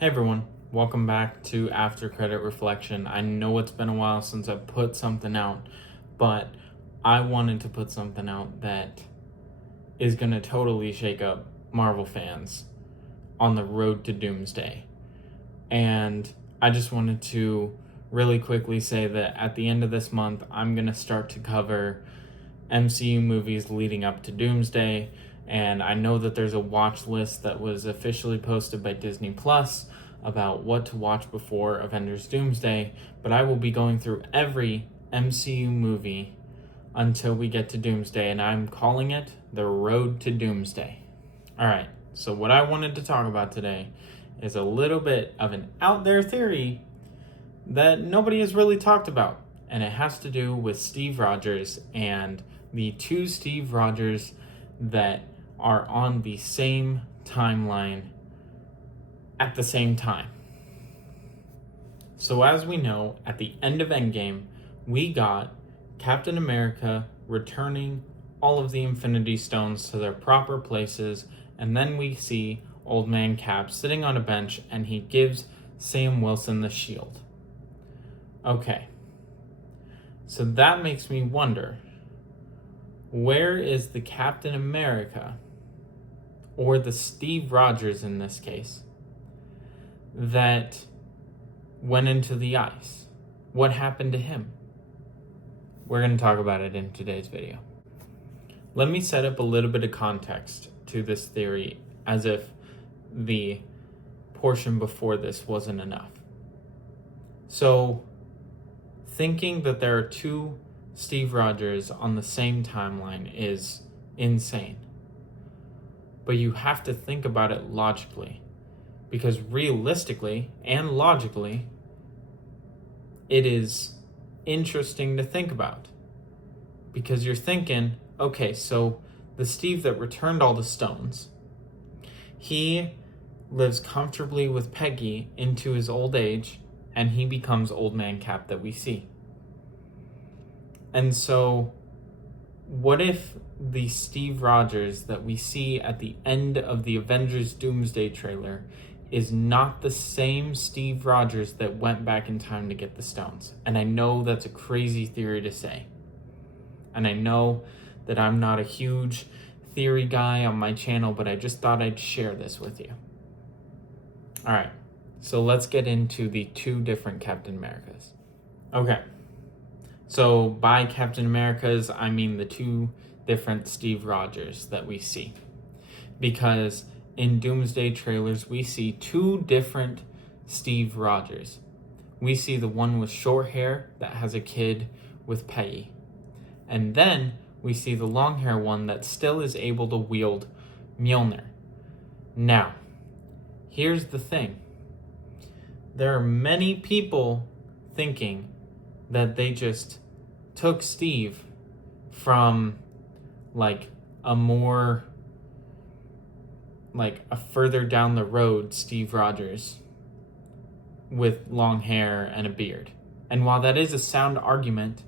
Hey everyone, welcome back to After Credit Reflection. I know it's been a while since I've put something out, but I wanted to put something out that is going to totally shake up Marvel fans on the road to Doomsday. And I just wanted to really quickly say that at the end of this month, I'm going to start to cover MCU movies leading up to Doomsday. And I know that there's a watch list that was officially posted by Disney Plus about what to watch before Avengers Doomsday, but I will be going through every MCU movie until we get to Doomsday, and I'm calling it The Road to Doomsday. Alright, so what I wanted to talk about today is a little bit of an out there theory that nobody has really talked about, and it has to do with Steve Rogers and the two Steve Rogers that are on the same timeline at the same time. So as we know, at the end of Endgame, we got Captain America returning all of the Infinity Stones to their proper places, and then we see Old Man Cap sitting on a bench and he gives Sam Wilson the shield. Okay, so that makes me wonder, where is the Captain America, or the Steve Rogers in this case, that went into the ice? What happened to him? We're going to talk about it in today's video. Let me set up a little bit of context to this theory, as if the portion before this wasn't enough. So, thinking that there are two Steve Rogers on the same timeline is insane. But you have to think about it logically, because realistically and logically, it is interesting to think about. Because you're thinking, okay, so the Steve that returned all the stones, he lives comfortably with Peggy into his old age, and he becomes Old Man Cap that we see. And so, what if the Steve Rogers that we see at the end of the Avengers Doomsday trailer is not the same Steve Rogers that went back in time to get the stones? And I know that's a crazy theory to say. And I know that I'm not a huge theory guy on my channel, but I just thought I'd share this with you. Alright, so let's get into the two different Captain Americas. Okay, so by Captain Americas, I mean the two different Steve Rogers that we see. Because in Doomsday trailers, we see two different Steve Rogers. We see the one with short hair that has a kid with Peggy. And then we see the long hair one that still is able to wield Mjolnir. Now, here's the thing. There are many people thinking that they just took Steve from a further down the road Steve Rogers with long hair and a beard. And while that is a sound argument,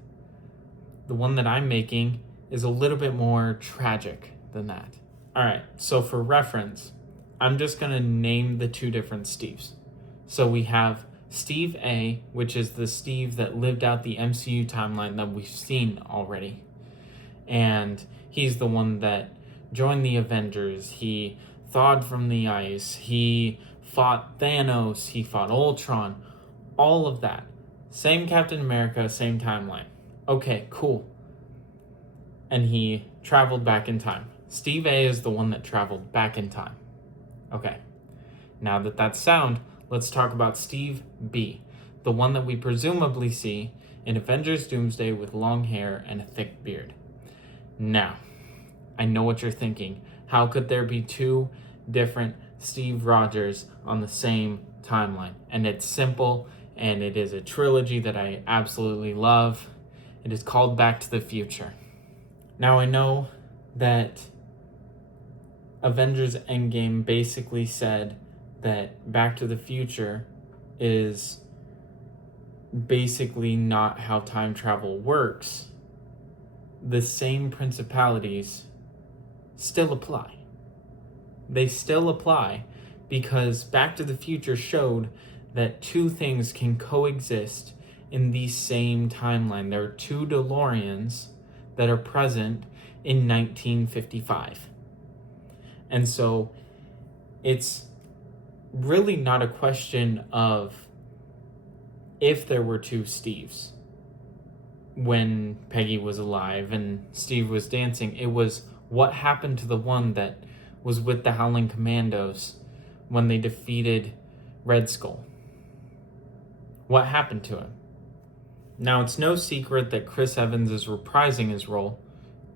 the one that I'm making is a little bit more tragic than that. Alright, so for reference, I'm just going to name the two different Steves. So we have Steve A, which is the Steve that lived out the MCU timeline that we've seen already. And he's the one that joined the Avengers. He thawed from the ice. He fought Thanos. He fought Ultron. All of that. Same Captain America, same timeline. Okay, cool. And he traveled back in time. Steve A is the one that traveled back in time. Okay. Now that that's sound, let's talk about Steve B, the one that we presumably see in Avengers Doomsday with long hair and a thick beard. Now, I know what you're thinking. How could there be two different Steve Rogers on the same timeline? And it's simple, and it is a trilogy that I absolutely love. It is called Back to the Future. Now, I know that Avengers Endgame basically said that Back to the Future is basically not how time travel works. The same principalities still apply. They still apply because Back to the Future showed that two things can coexist in the same timeline. There are two DeLoreans that are present in 1955. And so it's really not a question of if there were two Steves when Peggy was alive and Steve was dancing. It was what happened to the one that was with the Howling Commandos when they defeated Red Skull. What happened to him? Now, it's no secret that Chris Evans is reprising his role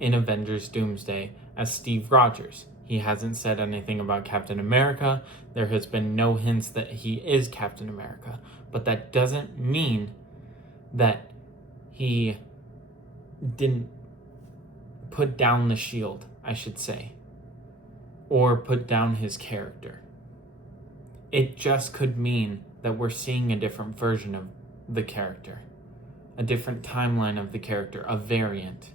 in Avengers Doomsday as Steve Rogers. He hasn't said anything about Captain America. There has been no hints that he is Captain America. But that doesn't mean that he didn't put down the shield, I should say, or put down his character. It just could mean that we're seeing a different version of the character, a different timeline of the character, a variant.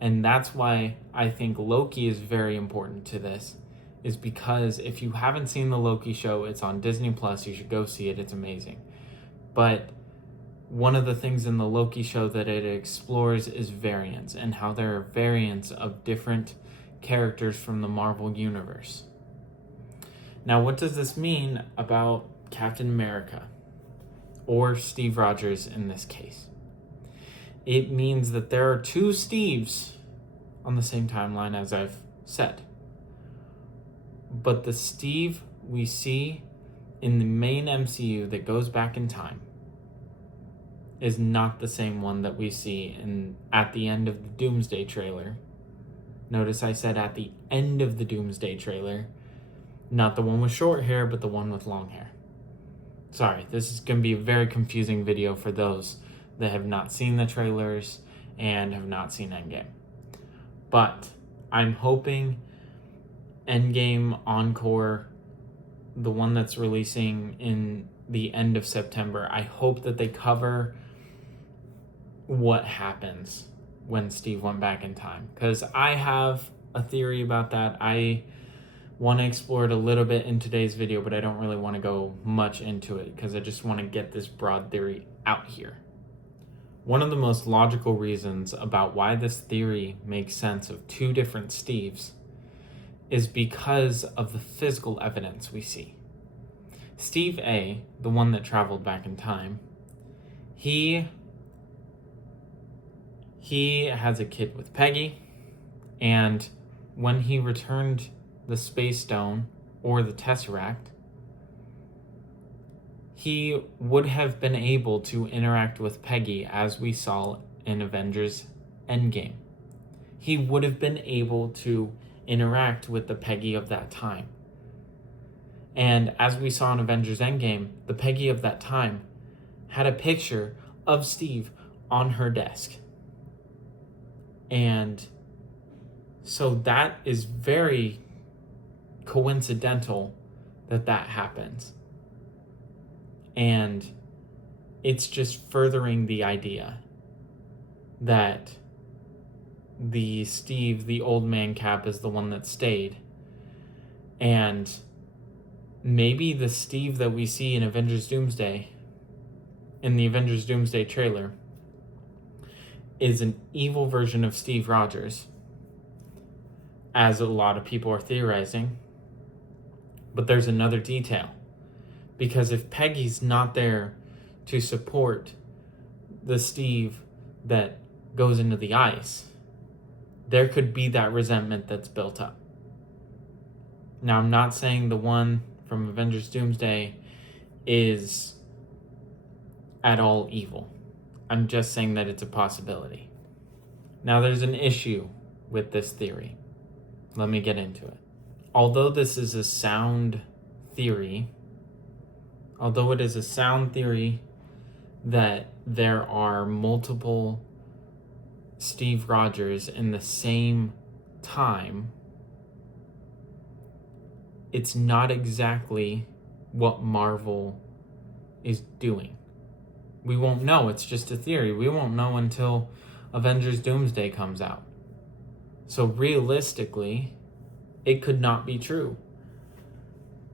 And that's why I think Loki is very important to this, is because if you haven't seen the Loki show, it's on Disney Plus, you should go see it, it's amazing. But one of the things in the Loki show that it explores is variants, and how there are variants of different characters from the Marvel Universe. Now, what does this mean about Captain America, or Steve Rogers in this case? It means that there are two Steves on the same timeline, as I've said. But the Steve we see in the main MCU that goes back in time is not the same one that we see at the end of the Doomsday trailer. Notice I said at the end of the Doomsday trailer. Not the one with short hair, but the one with long hair. Sorry, this is going to be a very confusing video for those that have not seen the trailers and have not seen Endgame. But I'm hoping Endgame Encore, the one that's releasing in the end of September, I hope that they cover what happens when Steve went back in time. Because I have a theory about that. I want to explore it a little bit in today's video, but I don't really want to go much into it because I just want to get this broad theory out here. One of the most logical reasons about why this theory makes sense of two different Steves is because of the physical evidence we see. Steve A, the one that traveled back in time, he has a kid with Peggy, and when he returned the Space Stone or the Tesseract, he would have been able to interact with Peggy as we saw in Avengers Endgame. He would have been able to interact with the Peggy of that time. And as we saw in Avengers Endgame, the Peggy of that time had a picture of Steve on her desk. And so that is very coincidental that happens. And it's just furthering the idea that the Steve, the old man Cap, is the one that stayed. And maybe the Steve that we see in Avengers Doomsday, in the Avengers Doomsday trailer, is an evil version of Steve Rogers, as a lot of people are theorizing. But there's another detail. Because if Peggy's not there to support the Steve that goes into the ice, there could be that resentment that's built up. Now, I'm not saying the one from Avengers Doomsday is at all evil. I'm just saying that it's a possibility. Now, there's an issue with this theory. Let me get into it. Although this is a sound theory, that there are multiple Steve Rogers in the same time, it's not exactly what Marvel is doing. We won't know. It's just a theory. We won't know until Avengers Doomsday comes out. So realistically, it could not be true.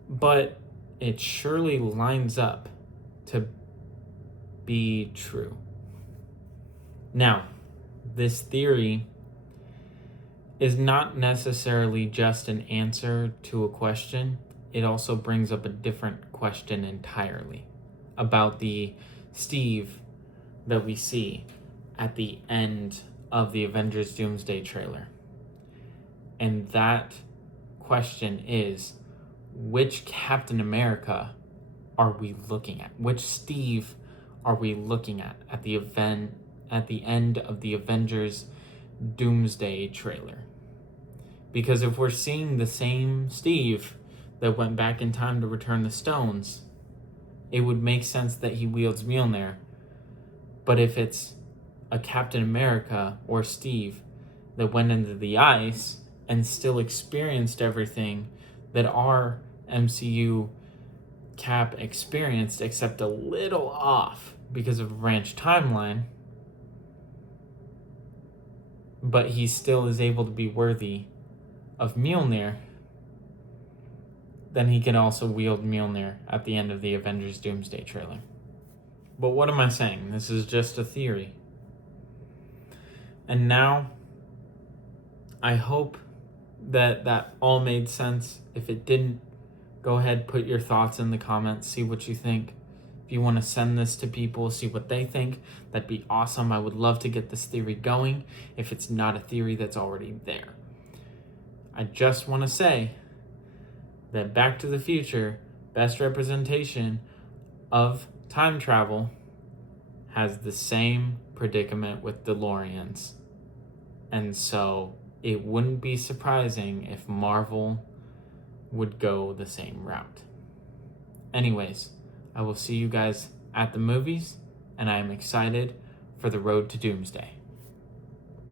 but it surely lines up to be true. Now, this theory is not necessarily just an answer to a question. It also brings up a different question entirely about the Steve that we see at the end of the Avengers Doomsday trailer. And that question is, which Captain America are we looking at? Which Steve are we looking at the end of the Avengers Doomsday trailer? Because if we're seeing the same Steve that went back in time to return the stones, it would make sense that he wields Mjolnir. But if it's a Captain America or Steve that went into the ice and still experienced everything that our MCU Cap experienced, except a little off because of a branch timeline, but he still is able to be worthy of Mjolnir, then he can also wield Mjolnir at the end of the Avengers Doomsday trailer. But what am I saying? This is just a theory. And now, I hope that all made sense. If it didn't, go ahead, put your thoughts in the comments, see what you think. If you want to send this to people, see what they think, that'd be awesome. I would love to get this theory going if it's not a theory that's already there. I just want to say that Back to the Future, best representation of time travel, has the same predicament with DeLoreans. And so it wouldn't be surprising if Marvel would go the same route. Anyways, I will see you guys at the movies, and I am excited for the road to Doomsday.